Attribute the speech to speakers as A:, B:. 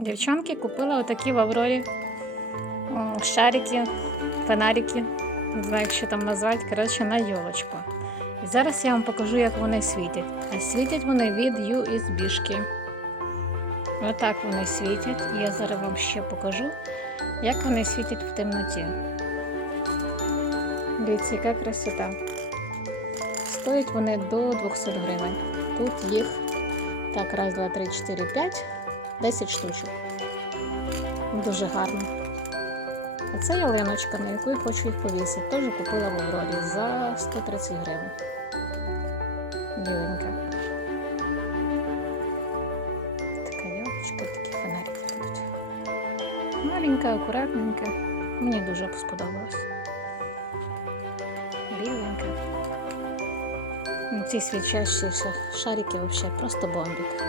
A: Дівчонки купили отакі в Аврорі шарики, фонарики, не знаю, як ще там назвати, коротше, на йолочку. І зараз я вам покажу, як вони світять. А світять вони від USB-шки. Отак вони світять. І я зараз вам ще покажу, як вони світять в темноті. Дивіться, яка красота. Стоять вони до 200 гривень. Тут їх так, раз, два, три, чотири, п'ять, 10 штучок. Дуже гарно. А це ялиночка, на яку хочу їх повісити. Теж купила в Аврорі за 130 гривень. Біленька. Така ялочка, такі фонарики будуть. Маленька, акуратненька. Мені дуже сподобалось. Біленька. Ну, Ці свічащі ша- шарики взагалі просто бомбік.